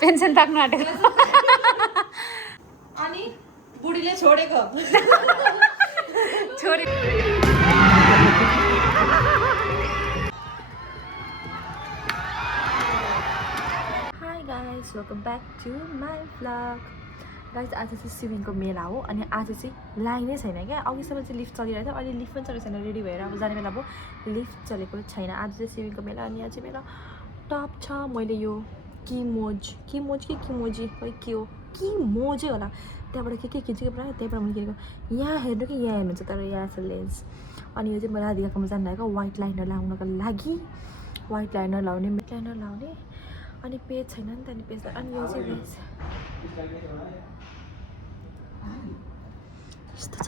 Pension ताक्नु आँटेको अनि बुढीले छोडेको छोरी hi guys welcome back to my vlog guys आज चाहिँ स्विमिङको मेला हो अनि आज चाहिँ लाइनै छैन क्या अघिसम्म चाहिँ लिफ्ट चलिरहेको थियो अहिले लिफ्ट पनि चलेको छैन रेडी भएर अब जाने बेला अब लिफ्ट चलेको छैन आज चाहिँ स्विमिङको मेला अनि यहाँ चाहिँ मेरो टप छ मैले यो किमोजी खै के हो किमोजै होला त्यहाँबाट के खिचेको पुरा त्यहाँबाट मैले किनेको यहाँ हेर्नु कि यहाँ हेर्नुहुन्छ तर यहाँ छ लेन्स अनि यो चाहिँ मैले राधिकाकोमा जानुभएको वाइट लाइनर लाउनको लागि वाइट लाइनर लाउने अनि पेज छैन नि त अनि पेज अनि यो चाहिँ पेज यस्तो छ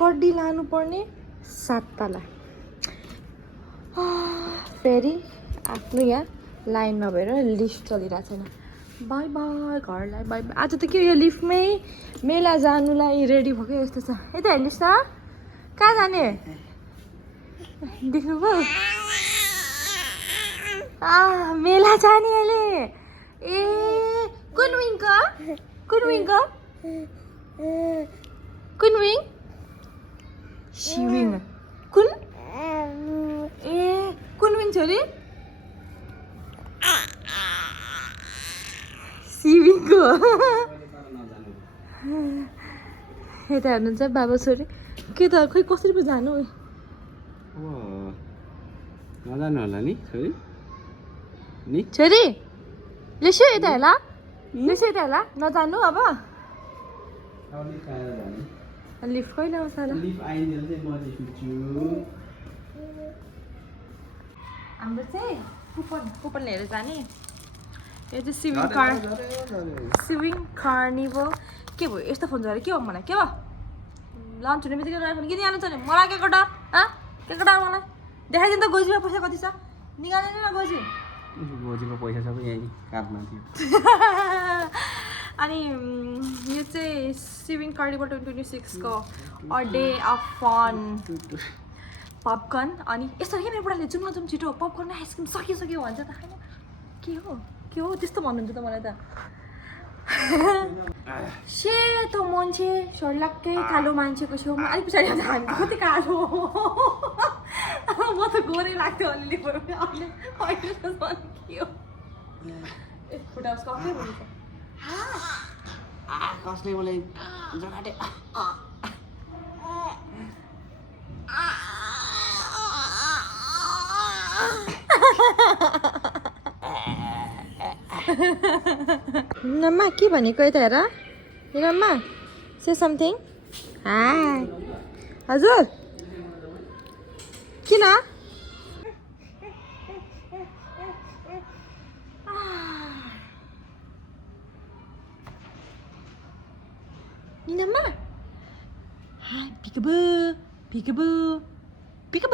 गड्डी लानुपर्ने 7 तला फेरि आफ्नो यहाँ लाइन नभएर लिफ्ट चलिरहेको छैन बाई बाई घरलाई बाई बाई आज त के यो लिफ्टमै मेला जानुलाई रेडी भएको यस्तो छ यता हेर्नुहोस् त कहाँ जाने देख्नुभयो मेला जाने अहिले ए कुन विङ सिविङ कुन ए कुन विङ छोरी सिविङको यता हेर्नुहुन्छ बाबा छोरी के त खोइ कसरी पो जानु नजानु होला नि छोरी छोरी लेसो यता हेला नजानु अब लिफ्ट कहिले आउँछ होला हाम्रो चाहिँ कुपन लिएर जाने यो चाहिँ स्विमिङ कार्निभल के भयो यस्तो फोन झरे के हो मलाई के भयो लन्च हुने बित्तिकै आइफोन किन जानु छ नि मलाई के डर के डर मलाई देखाइदिनु त गोजीमा पैसा कति छ निकालेन न गोजीको पैसा सबै यहीँ कार्डमा थियो अनि यो चाहिँ स्विमिङ कार्निभल 2026 को a day of fun popcorn अनि यस्तो के मेरो बुढाले जाउँ छिटो पपकर्न आइसक्रिम सक्यो भन्छ त खाएन के हो त्यस्तो भन्नुहुन्छ त मलाई त सेतो मान्छे सर्लक्कै कालो मान्छेको छेउमा अलिक पछाडि आउँदा हामी कति कालो म त गोरै लाग्थ्यो अलिअलि अहिले के हो खुट्टा उसको अफै हुन्छ कसले मलाई जगाटे नम्मा के भनेको यता हेर नम्मा से समथिङ हाय हजुर किन निनम्मा हाय पिकबु पिका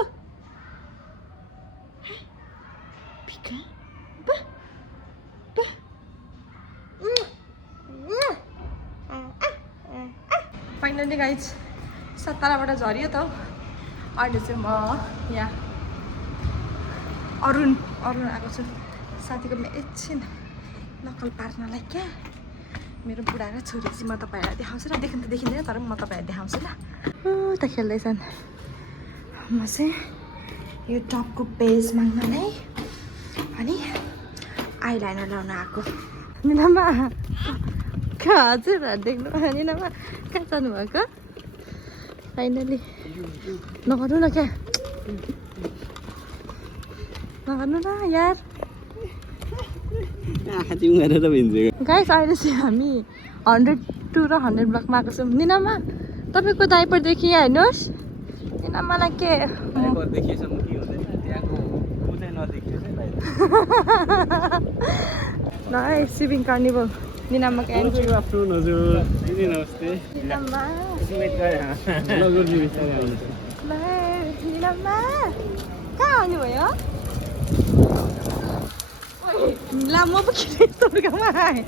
फाइनली गाइज 7 तलाबाट झरियो त अहिले चाहिँ म यहाँ अरुण आएको छु साथीको एकछिन नक्कल पार्नलाई क्या मेरो बुढा र छोरी चाहिँ म तपाईँहरूलाई देखाउँछु र देख्नु त देखिँदैन तर म तपाईँहरूलाई देखाउँछु ल त खेल्दैछन् म चाहिँ यो टपको पेज माग्नलाई अनि आइलाइनर लाउन आएको निनामा हजुर देख्नु निनामा कहाँ जानुभएको फाइनली नगर्नु न क्या नगर्नु न यार गाइस अहिले चाहिँ हामी 102 र 100 ब्लकमा आएको छौँ निनामा तपाईँको दाइपरदेखि यहाँ हेर्नुहोस् निनामालाई के ल swimming carnival Ninama good afternoon हजुर नमस्ते निनामा कहाँ आउनुभयो ला म पो किन यस्तोमा आएँ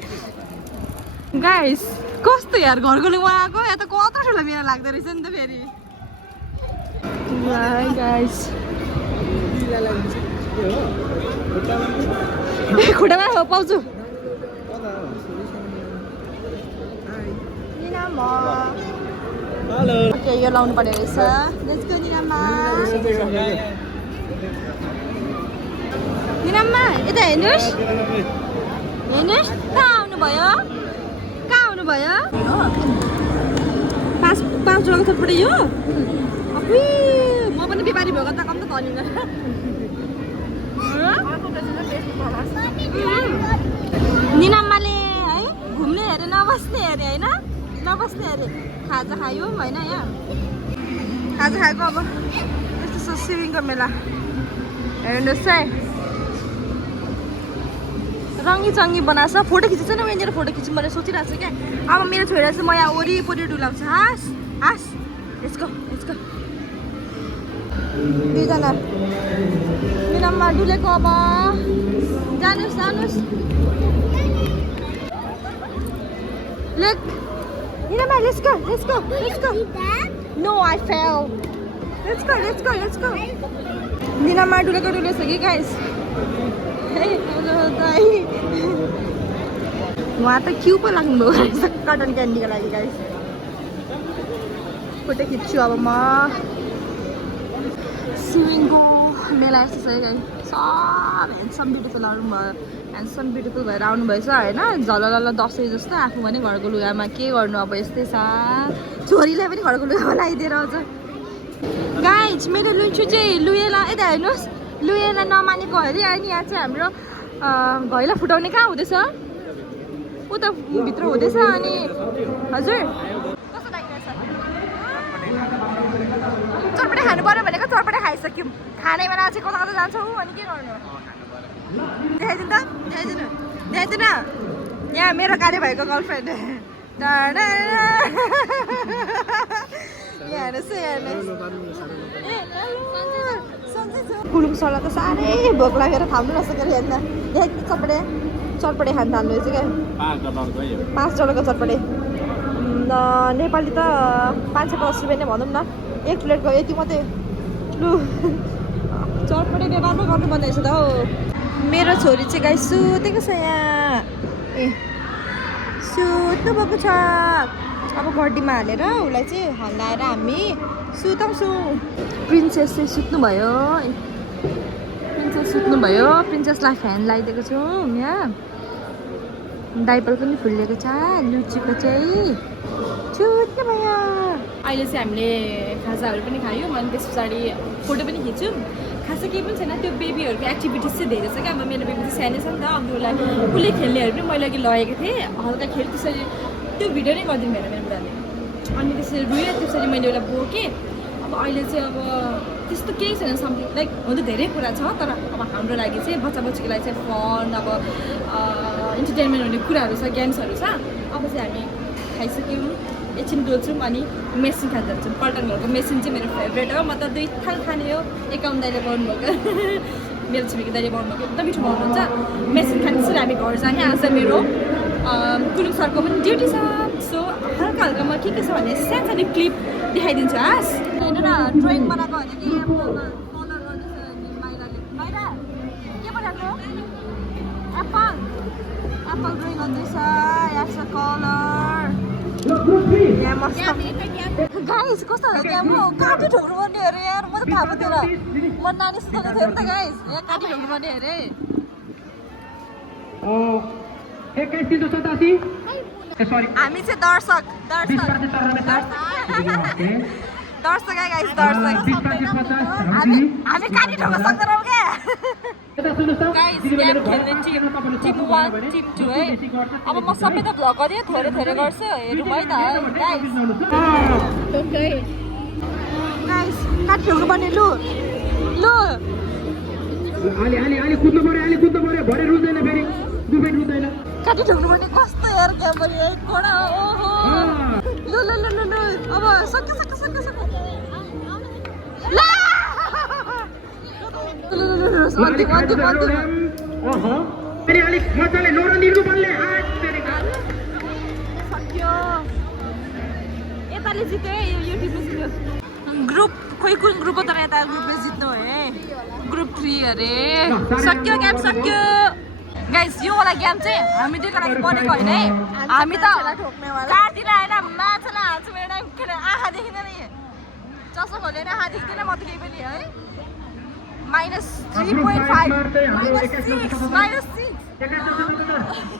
गाइस कस्तो यार घरकोले उहाँको या त कत्रो ठुलो मेला लाग्दो रहेछ नि त फेरि गाइस खुट्टामा हो पाउँछु निनामा हेलो ओके यो लाउनु पर्ने रहेछ लेट्स गो निनामा निनामा यता हेर्नुहोस् हेर्नुहोस् कहाँ आउनुभयो पाँच जोडाको थोपडे यो अबुई म पनि बिमारी भएको त कम त धनिन निनाम्माले है घुम्ने हेरे नबस्ने हेरे होइन नबस्ने हेरे खाजा खायो होइन यहाँ खाजा खाएको अब यस्तो छ सिविङको मेला हेर्नुहोस् है रङ्गी चङ्गी बनाएको छ फोटो खिच्छ नि यहाँनिर फोटो खिच्नु भनेर सोचिरहेको छु क्या अब मेरो छोरा चाहिँ म यहाँ वरिपरि डुलाउँछ हाँस यसको दुईजना निनाम्मा डुलेको अब जानुहोस् Look, Ninamma, let's go. No, I fell. Let's go. Ninamma डुलेछ कि guys. Hey, hello, दाइ. वहाँ त क्यू पो लाग्नुभयो कटन क्यान्डीको लागि guys. फोटो खिच्छु अब म सिविङको मेला यस्तो छ है सब ह्यान्डसम ब्युटिफुल भएर आउनुभएछ होइन झलल दसैँ जस्तो आफू भने घरको लुगामा के गर्नु अब यस्तै छ छोरीलाई पनि घरको लुगामा लगाइदिएर आउँछ गाइज मेरो लुन्चु चाहिँ लुएला यता हेर्नुहोस् लुएला नमानेको अरे अनि यहाँ चाहिँ हाम्रो घैला फुटाउने कहाँ हुँदैछ उता भित्र हुँदैछ अनि हजुर कस्तो लागिरहेछ चटपटे खानु पर्यो भनेको चटपटे खाइसक्यौँ खाने बेला चाहिँ कता जान्छौँ अनि के गर्नु देखाइदिनु यहाँ मेरो कार्य भएको गर्लफ्रेन्ड कुलुङ सरलाई त साह्रै भोक लागेर थाम्नु नसकेर हेर्न चटपटे खान थाल्नु रहेछ क्या 5 डलरको चटपटे नेपाली त 550 रुपियाँ नै भनौँ न एक प्लेटको यति मात्रै लु चटपटे राम्रो गर्नुपर्ने रहेछ त हौ मेरो छोरी चाहिँ गाई सुतेको छ यहाँ सुत्नु भएको छ अब गड्डीमा हालेर उसलाई चाहिँ हल्लाएर हामी सुताउँछौँ प्रिन्सेस चाहिँ सुत्नुभयो प्रिन्सेसलाई फ्यान लगाइदिएको छौँ यहाँ डाइपर पनि फुलिएको छ लुचीको चाहिँ सुत्नु भयो अहिले चाहिँ हामीले खाजाहरू पनि खायौँ अनि त्यस पछाडि फोटो पनि खिच्यौँ खासै केही पनि छैन त्यो बेबीहरूको एक्टिभिटिज चाहिँ धेरै छ क्या अब मेरो बेबी चाहिँ सानो छ नि त अब उसले खेल्नेहरू पनि मैले अघि लगेको थिएँ हल्का खेल त्यसरी त्यो भिडियो नै गरिदिनु भएन मेरो बुढाले अनि त्यसरी रुयो त्यसरी मैले उसलाई बोकेँ अब अहिले चाहिँ अब त्यस्तो केही छैन समथिङ लाइक हुन त धेरै कुरा छ तर अब हाम्रो लागि चाहिँ बच्चाको लागि चाहिँ फन अब इन्टरटेनमेन्ट हुने कुराहरू छ गेम्सहरू छ अब चाहिँ हामी खाइसक्यौँ एकछिन डोल्छौँ अनि मेसिन खान जान्छौँ पल्टन घरको मेसिन चाहिँ मेरो फेभरेट हो म त 2 थाल खाने हो एकाउन्न दाइले बनाउनुभएको मेरो छिमेकी दाइले बनाउनुभएको एकदम मिठो बनाउनुहुन्छ मेसिन खाने चाहिँ हामी घर जाने आज मेरो कुलुङ सरको पनि ड्युटी छ सो हल्का म के छ भने सानो क्लिप देखाइदिन्छु हाँस होइन र ड्रइङ बनाएको होइन कि कलर गर्दैछ माइराले माइरा के बनाएको एप्पल ड्रइङ गर्दैछ यहाँ छ कलर यहाँ मस्त गाइस कस्तो हो त्यहाँ म काटी ठोक्नु पर्ने अरे यार म त थाहा थिएन म नानी सुताउने थियो नि त गाइस यहाँ काटी ठोक्नु पर्ने अरे हामी चाहिँ दर्शक है गाइस दर्शक हामी काटी ठोक्न सक्दैनौँ क्या गाइस गेम खेल्ने टिम 1 टिम 2 है अब म सबै त भ्लग गरेँ थोरै गर्छु हेरौँ है त गाइस काटी ठोक्नु पर्ने लु काटी ठोक्नु पर्ने कस्तो यार गेम पनि कोडा ओहो लु अब सक्यो यताले जित्यो है यो टिमले जित्यो ग्रुप खोइ कुन ग्रुप हो तर यता ग्रुपले जित्नु है ग्रुप 3 अरे सक्यो गेम सक्यो गाइस यो वाला गेम चाहिँ हामी दुईको लागि परेको होइन है हामी त काट्दिन होइन माछालाई हाल्छु मेरो टाइम किन आँखा देखिँदैन नि चस्मा खोलेर आँखा देखिँदैन म त केही पनि है -3.5 -6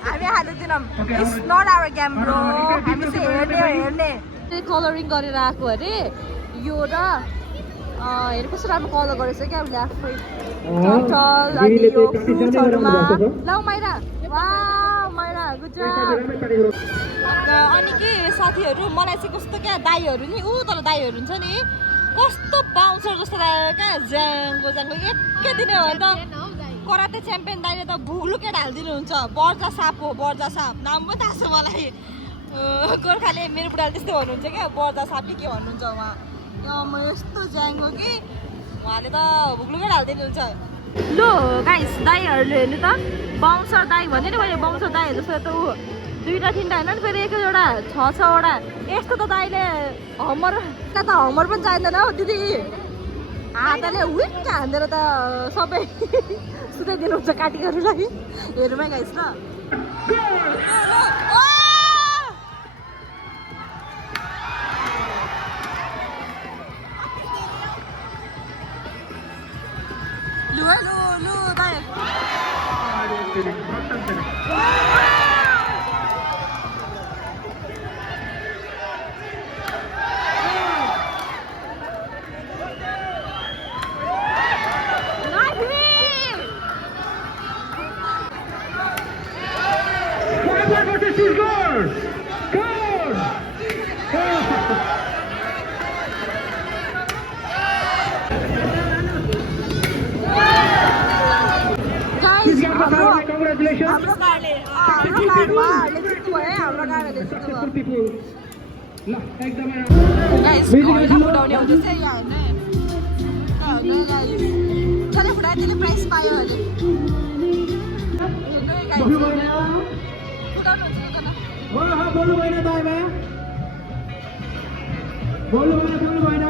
हामी हाल्दैनौँ it's not our game bro हामी चाहिँ हेर्ने कलरिङ गरेर आएको अरे यो र हेर कस्तो राम्रो कलर गरेछ क्या उसले आफै टटल अनि यो फ्रुट्सहरूमा ल माइरा वाउ माइरा गुड जब अनि के साथीहरू मलाई चाहिँ कस्तो क्या दाईहरू नि तल दाईहरू हुन्छ नि कस्तो बाउन्सर जस्तो लाग्यो क्या ज्याङको एकै दिने हो त कराते च्याम्पियन दाइले त भुग्लुकै ढालिदिनुहुन्छ बर्जा साप हो बर्जा साप नाम पनि थाहा छ मलाई गोर्खाले मेरो बुढाले त्यस्तै भन्नुहुन्छ क्या बर्जा साप के भन्नुहुन्छ उहाँ म यस्तो ज्याङ हो कि उहाँले त भुग्लुकै ढालिदिनुहुन्छ लो गाइस दाईहरूले हेर्नु त बाउन्सर दाई भने नि मैले बाउन्सर दाईहरू जस्तो त ऊ 2टा 3टा होइन नि फेरि 1-1वटा 6-6वटा यस्तो त दाइले हमर त हमर पनि चाहिँदैन हौ दिदी हातले हुइक्क हान्देर त सबै सुताइदिनुहुन्छ काटीहरूलाई हेरौँ गाइस ल लु दाइ हाम्रो गाडीले जित्नु भयो है हाम्रो गाडीले जित्नु भयो गाइस घरमा फुटाउने हुन्छ चाहिँ यहाँ होइन जसले फुटायो त्यसले प्राइस पायो अरे बोल्नु भएन दाइमा बोल्नु भएन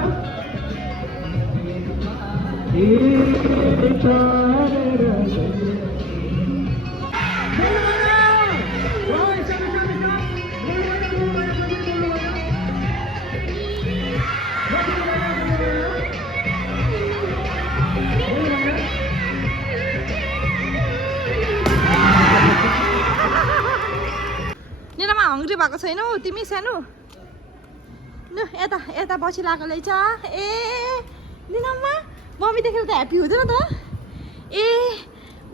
निनामा हङ्ग्री भएको छैनौ तिमी सानो न यता यता पछि लागेको रहेछ ए निनामा मम्मी देखेर त ह्याप्पी हुँदैन त ए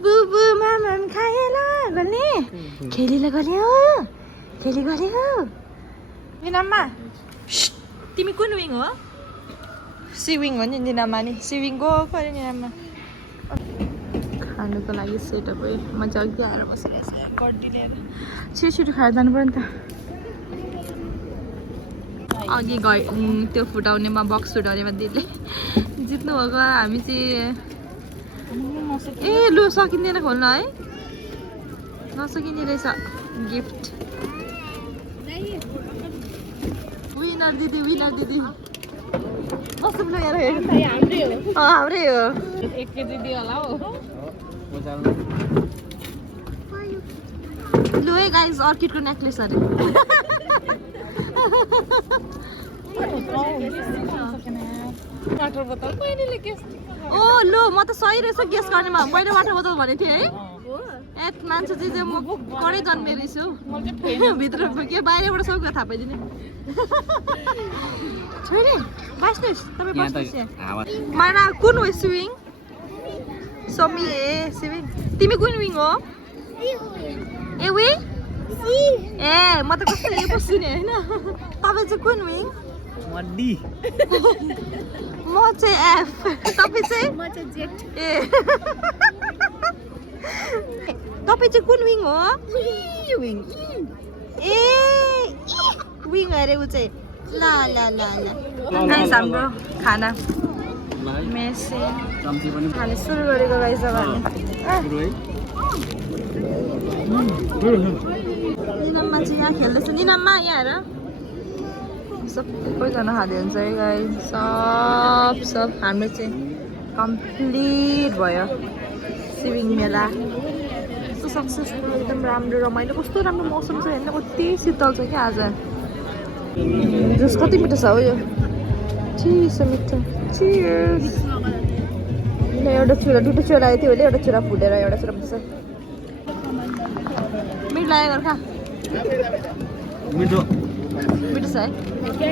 बुबु मामा खाए ल गर्ने खेलीले गऱ्यो निनामा तिमी कुन विङ हो सिविङ हो नि निनामा नि सिविङ गएको अरे निनामा खानुको लागि सेटअपै मजा अघि आएर बसिरहेको छ कड्डी लिएर छिटो खाएर जानु पर्यो नि त अघि त्यो फुटाउनेमा बक्स फुटाउनेमा दिदीले जित्नु भएको हामी चाहिँ ए लु सकिँदैन खोल्न है नसकिने रहेछ गिफ्ट विनर दिदी कस्तो प्लेयर हाम्रै हो 1 केजी दियो होला हो लु है गाइस अर्किडको नेकलेस अरे वाटर बोतल कहिलेले गेस ओ लो म त सही रहेछ गेस गर्नेमा मैले वाटर बोतल भनेको थिएँ है ए मान्छे चाहिँ म कडै जन्मे रहेछु भित्र के बाहिरबाट सब थाहा पाइदिने छोरी बस्नुहोस् तपाईँ बस्नुहोस् मारा कुन हो स्विङ समी ए स्विङ तिमी कुन विङ हो ए विङ ए म त कस्तो ए बस्छु नि होइन तपाईँ चाहिँ कुन विङ म चाहिँ एफ तपाईँ चाहिँ ए तपाईँ चाहिँ कुन विङ हो ए विङ अरे ऊ चाहिँ ल गाइस हाम्रो खाना मेसे खाने सुरु गरेको गाइस अब हामी निनाम्मा चाहिँ यहाँ खेल्दैछ निनाम्मा यहाँ हेर सबैजना खाँदै हुन्छ है गाइस सब हाम्रो चाहिँ कम्प्लिट भयो सिविङ मेला सक्सेसफुल एकदम राम्रो रमाइलो कस्तो राम्रो मौसम छ हेर्नु कति शीतल छ क्या आज जुस कति मिठो छ हो यो चिसो मिठो चियर्स एउटा चुरा दुईवटा चुरा लागेको थियो एउटा चुरा फुटेर एउटा चुरा बस्छ मिठो लाग्यो खा मिठो मिठो छ है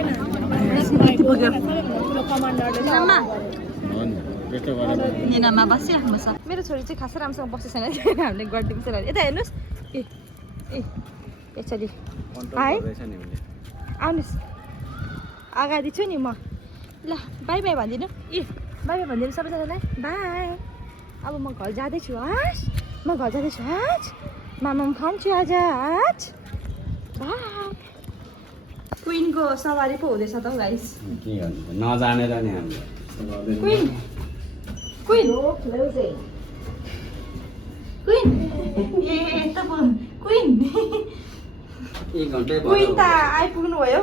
निनामा बसिराख्नु छ मेरो छोरी चाहिँ खासै राम्रोसँग बसेको छैन हामीले गरिदिएको छ यता हेर्नुहोस् ए ए यसरी है आउनुहोस् अगाडि छु नि म ल बाई बाई भनिदिनु ए बाई बाई भनिदिनु सबैजनालाई बाई अब म घर जाँदैछु हस् म घर जाँदैछु हस् मामाम खान्छु आज हस् बाई क्विनको सवारी पो हुँदैछ त हौ गाइस के गर्नु नजानेर नि हामीले क्विन क्विन क्विन ए त क्विन एक घन्टै क्विन त आइपुग्नु भयो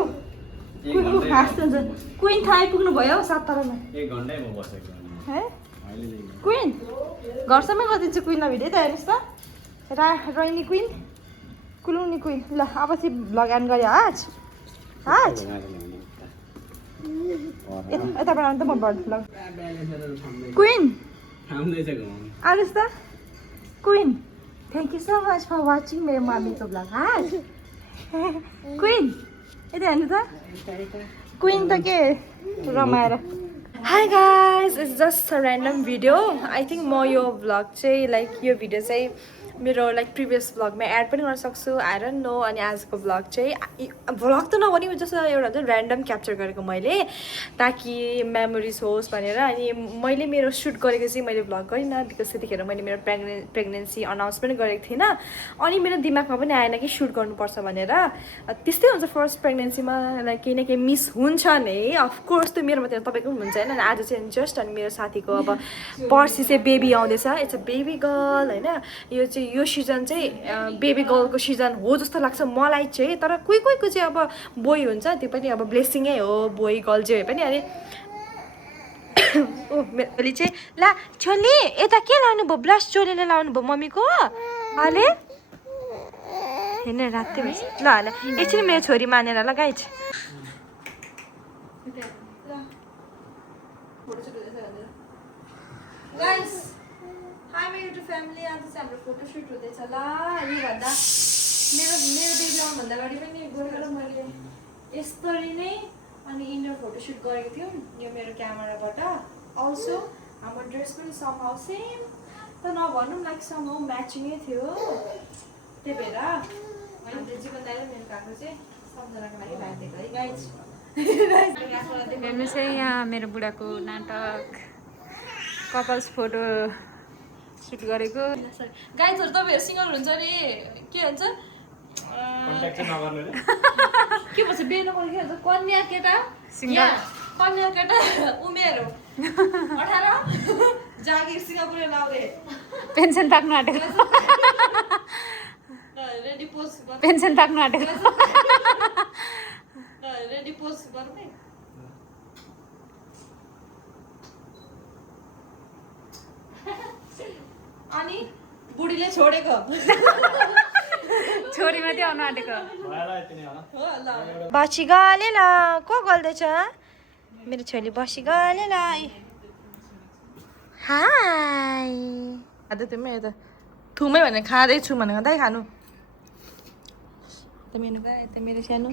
क्विन त आइपुग्नु भयो सत्तरमा एक घन्टै म बसेको है क्विन घरसम्म गरिदिन्छु क्विनलाई भिडियो त हेर्नुहोस् त रोइनी क्विन कुलुनी क्विन ल अब चाहिँ लगान गऱ्यो आज आज यताबाट आउनु त म लग क्विन आउनुहोस् त queen thank you so much for watching मेरो मम्मीको ब्लग आज क्विन यता हेर्नु त क्विन त के रमाएर hi guys it's just a random video I think म यो भ्लग चाहिँ लाइक यो भिडियो चाहिँ मेरो लाइक प्रिभियस भ्लगमा एड पनि गर्न सक्छु आई डोन्ट नो अनि आजको भ्लग चाहिँ भ्लग त नभने जस्तो एउटा चाहिँ ऱ्यान्डम क्याप्चर गरेको मैले ताकि मेमोरिज होस् भनेर अनि मैले मेरो सुट गरेको चाहिँ मैले भ्लग गरिनँ बिकज त्यतिखेर मैले मेरो प्रेग्नेन्सी अनाउन्स पनि गरेको थिइनँ अनि मेरो दिमागमा पनि आएन कि सुट गर्नुपर्छ भनेर त्यस्तै हुन्छ फर्स्ट प्रेग्नेन्सीमा लाइक केही न केही मिस हुन्छ नि अफकोर्स त्यो मेरो मात्रै तपाईँको पनि हुन्छ होइन आज चाहिँ जस्ट अनि मेरो साथीको अब पर्सि चाहिँ बेबी आउँदैछ इट्स अ बेबी गर्ल होइन यो चाहिँ यो सिजन चाहिँ बेबी गर्लको सिजन हो जस्तो लाग्छ मलाई चाहिँ तर कोही कोहीको चाहिँ अब बोय हुन्छ त्यो पनि अब ब्लेसिङै हो बोय गर्ल जे भए पनि अनि ओ मेरो चाहिँ ला छोली यता के लाउनु भयो ब्लस चोलीले लाउनु भयो मम्मीको अहिले हेर्नु राति भएछ ल ल एकछिन मेरो छोरी मानेर ल गाइज गाइस हाई मेरो युट्युब फ्यामिली आज चाहिँ हाम्रो फोटोसुट हुँदैछ ल योभन्दा मेरो बेबी आउनुभन्दा अगाडि पनि गएर मैले यस्तरी नै अनि इन्डोर फोटोसुट गरेको थियौँ यो मेरो क्यामेराबाट अल्सो हाम्रो ड्रेस पनि समहाउ सेम त नभनौँ लाइक समहाउ म्याचिङै थियो त्यही भएर अनि जीवन दाइले मेरो काको चाहिँ सबजनाको लागि राखिदिएको है गाइज हेर्नुहोस् है यहाँ मेरो बुढाको नाटक कपल्स फोटो सुट गरेको गाइजहरू तपाईँहरू सिङ्गल हुन्छ नि के भन्छ के भन्छ बेनो के भन्छ कन्या केटा कन्या केटा उमेर हो 18 जागिर सिङ्गापुर लाउने पेन्सन पाक्नु आँटेको रेडी पोस्ट पेन्सन पाक्नु आँटेको रेडी पोस्ट गर्ने अनि बुढीले छोडेको छोरी मात्रै आउनु आँटेको बसी गले ल को गल्दैछ मेरो छोरी बसी गले ल हाई खाँदै तिमी यता थुमै भनेर खाँदैछु भनेर दाइ खानु त मेनु गयो यता मेरो सानो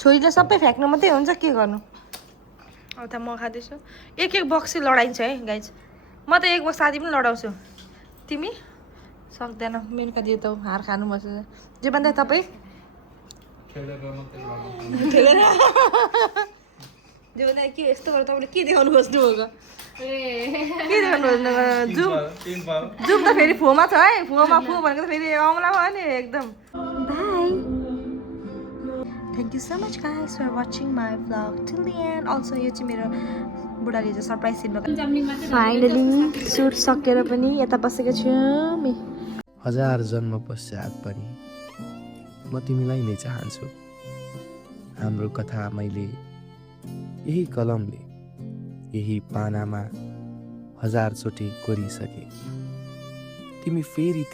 छोरीले सबै फ्याँक्नु मात्रै हुन्छ के गर्नु अब त म खाँदैछु एक बक्स चाहिँ लडाइन्छ है गाइज म त एक बक्स साथी पनि लडाउँछु तिमी सक्दैन मेनुका दियो त हार खानु पर्छ जे भन्दा तपाईँ जे भन्दा के यस्तो गरेर तपाईँले के देखाउनु खोज्नुभएको के देखाउनु खोज्नु जुम जुम त फेरि फोमा छ है फोमा फो भनेको त फेरि औँला भयो नि एकदम bye thank you so much guys for watching my vlog till the end also यो चाहिँ मेरो बुढाले चाहिँ सरप्राइज दिनुभएको फाइनली सुट सकेर पनि यता बसेको छु 1000 जन्म पश्चात पनि म तिमीलाई नै चाहन्छु हाम्रो कथा मैले यही कलमले यही पानामा 1000 चोटि कोरिसके तिमी फेरि